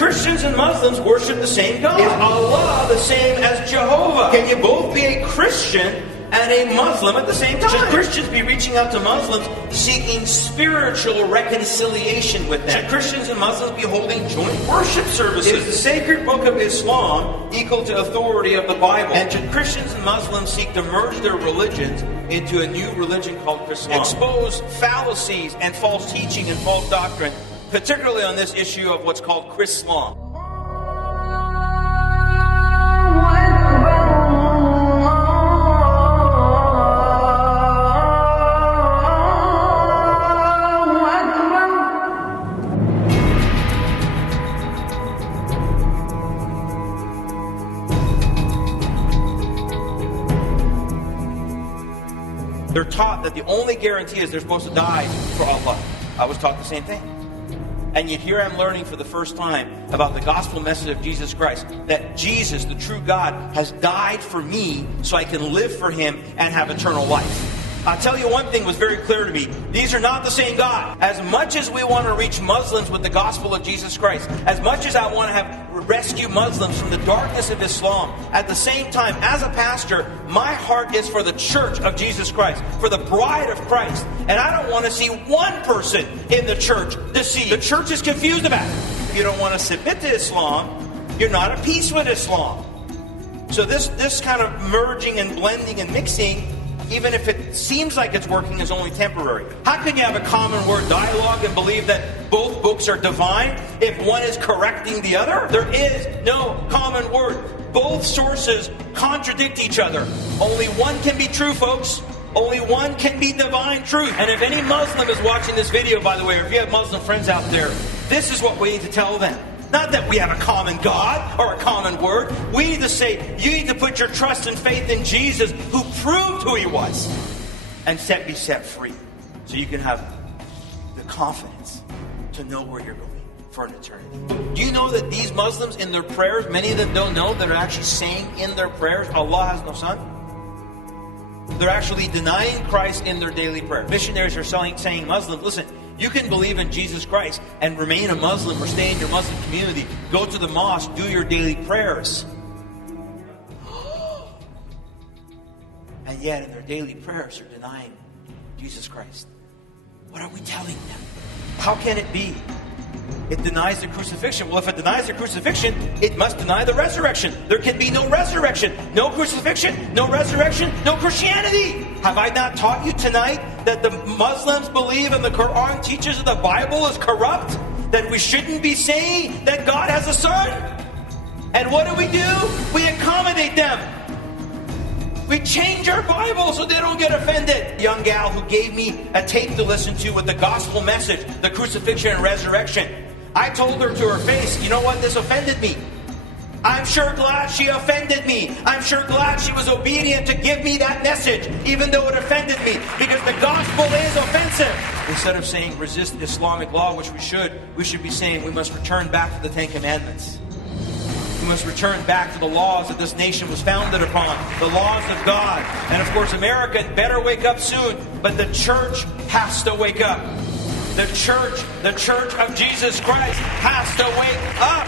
Christians and Muslims worship the same God? Is Allah the same as Jehovah? Can you both be a Christian and a Muslim at the same time? Should Christians be reaching out to Muslims seeking spiritual reconciliation with them? Should Christians and Muslims be holding joint worship services? Is the sacred book of Islam equal to authority of the Bible? And should Christians and Muslims seek to merge their religions into a new religion called Chrislam? Expose fallacies and false teaching and false doctrine, particularly on this issue of what's called Chrislam. They're taught that the only guarantee is they're supposed to die for Allah. I was taught the same thing. And yet here I'm learning for the first time about the gospel message of Jesus Christ. That Jesus, the true God, has died for me so I can live for Him and have eternal life. I'll tell you one thing was very clear to me. These are not the same God. As much as we want to reach Muslims with the gospel of Jesus Christ, as much as I want to rescue Muslims from the darkness of Islam, at the same time, as a pastor, my heart is for the church of Jesus Christ, for the bride of Christ. And I don't want to see one person in the church deceived. The church is confused about it. If you don't want to submit to Islam, you're not at peace with Islam. So this kind of merging and blending and mixing, even if it seems like it's working, is only temporary. How can you have a common word dialogue and believe that both books are divine if one is correcting the other? There is no common word. Both sources contradict each other. Only one can be true, folks. Only one can be divine truth. And if any Muslim is watching this video, by the way, or if you have Muslim friends out there, this is what we need to tell them. Not that we have a common God or a common word. We need to say, you need to put your trust and faith in Jesus, who proved who He was, and be set free. So you can have the confidence to know where you're going for an eternity. Do you know that these Muslims in their prayers, many of them don't know, they're actually saying in their prayers, Allah has no son? They're actually denying Christ in their daily prayer. Missionaries are saying, Muslims, listen, you can believe in Jesus Christ and remain a Muslim or stay in your Muslim community. Go to the mosque, do your daily prayers. And yet in their daily prayers they're denying Jesus Christ. What are we telling them? How can it be? It denies the crucifixion. Well, if it denies the crucifixion, it must deny the resurrection. There can be no resurrection, no crucifixion, no resurrection, no Christianity. Have I not taught you tonight that the Muslims believe and the Quran teaches that the Bible is corrupt? That we shouldn't be saying that God has a son? And what do? We accommodate them. We change our Bible so they don't get offended. A young gal who gave me a tape to listen to with the gospel message, the crucifixion and resurrection. I told her to her face, you know what, this offended me. I'm sure glad she offended me. I'm sure glad she was obedient to give me that message, even though it offended me, because the gospel is offensive. Instead of saying resist Islamic law, which we should be saying we must return back to the Ten Commandments. We must return back to the laws that this nation was founded upon, the laws of God. And of course, America better wake up soon, but the church has to wake up. The church of Jesus Christ has to wake up.